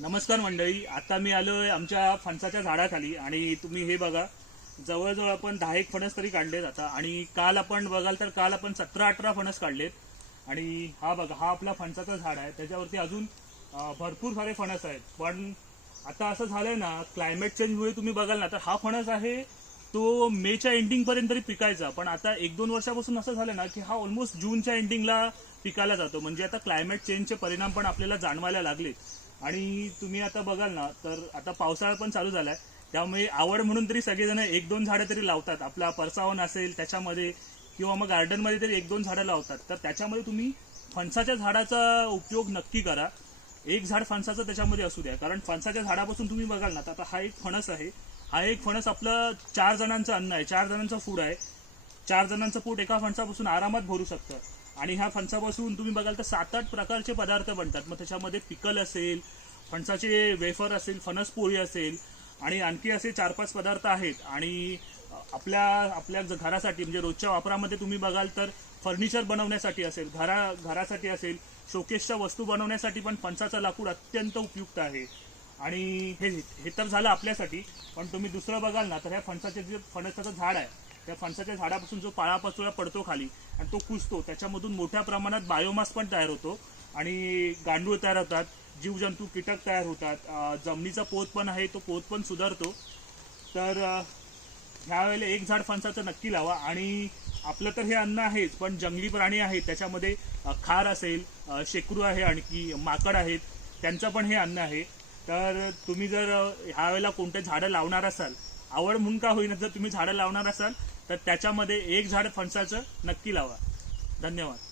नमस्कार मंडळी आता मी आलोय आमच्या फणसाच्या झाडाखाली आणि तुम्ही हे बघा जवळजवळ आपण दहा एक फणस तरी काढलेत आता आणि काल आपण बघाल तर काल आपण सतरा अठरा फणस काढलेत. आणि हा बघा हा आपला फणसाचा झाड आहे. त्याच्यावरती अजून भरपूर सारे फणस आहेत. पण आता असं झालंय ना क्लायमेट चेंजमुळे तुम्ही बघाल ना तर हा फणस आहे तो मेच्या एंडिंगपर्यंत तरी पिकायचा. पण आता एक दोन वर्षापासून असं झालं ना की हा ऑलमोस्ट जूनच्या एंडिंगला पिकायला जातो. म्हणजे आता क्लायमेट चेंजचे परिणाम पण आपल्याला जाणवायला लागले आणि तुम्ही आता बघाल ना तर आता पावसाळा पण चालू झालाय. त्यामुळे आवड म्हणून तरी सगळेजण एक दोन झाडं तरी लावतात. आपला परसावन असेल त्याच्यामध्ये किंवा मग गार्डनमध्ये तरी एक दोन झाडं लावतात. तर त्याच्यामध्ये तुम्ही फणसाच्या झाडाचा उपयोग नक्की करा. एक झाड फणसाचं त्याच्यामध्ये असू द्या. कारण फणसाच्या झाडापासून तुम्ही बघाल ना तर आता हा एक फणस आहे. हा एक फणस आपलं चार जणांचं अन्न आहे. चार जणांचं फूड आहे. चार जणांचं पोट एका फणसापासून आरामात भरू शकतं. आणि ह्या फणसापासून तुम्ही बघाल तर सात आठ प्रकारचे पदार्थ बनतात. मग त्याच्यामध्ये पिकल असेल फणसाचे वेफर असेल फणस पोळी असेल आणि आणखी असे चार पाच पदार्थ आहेत. आणि आपल्या आपल्या ज- घरासाठी म्हणजे रोजच्या वापरामध्ये तुम्ही बघाल तर फर्निचर बनवण्यासाठी असेल घरा घरासाठी असेल शोकेसच्या वस्तू बनवण्यासाठी पण फणसाचं लाकूड अत्यंत उपयुक्त आहे. आणि हे हे तर झालं आपल्यासाठी पण तुम्ही दुसरं बघाल ना तर ह्या फणसाचे जे फणसाचं झाड आहे त्या फणसाच्या झाडापासून जो पाळापाचोळा पडतो खाली आणि तो कुजतो त्याच्यामधून मोठ्या प्रमाणात बायोमास पण तयार होतो. आणि गांडूळ तयार होतात जीवजंतू कीटक तयार होतात. जमिनीचा पोत पण आहे तो पोत पण सुधारतो. तर ह्यावेळेला ह्या वेळेला एक झाड फणसाचं नक्की लावा. आणि आपलं तर हे अन्न आहेच पण जंगली प्राणी आहेत त्याच्यामध्ये खार असेल शेकरू आहे आणखी माकड आहेत त्यांचं पण हे अन्न आहे. तर तुम्ही जर ह्यावेळेला ह्या वेळेला कोणते झाडं लावणार असाल आवड म्हणून का होईना जर तुम्ही झाडं लावणार असाल तर त्याच्यामध्ये एक झाड फणसाचं नक्की लावा. धन्यवाद.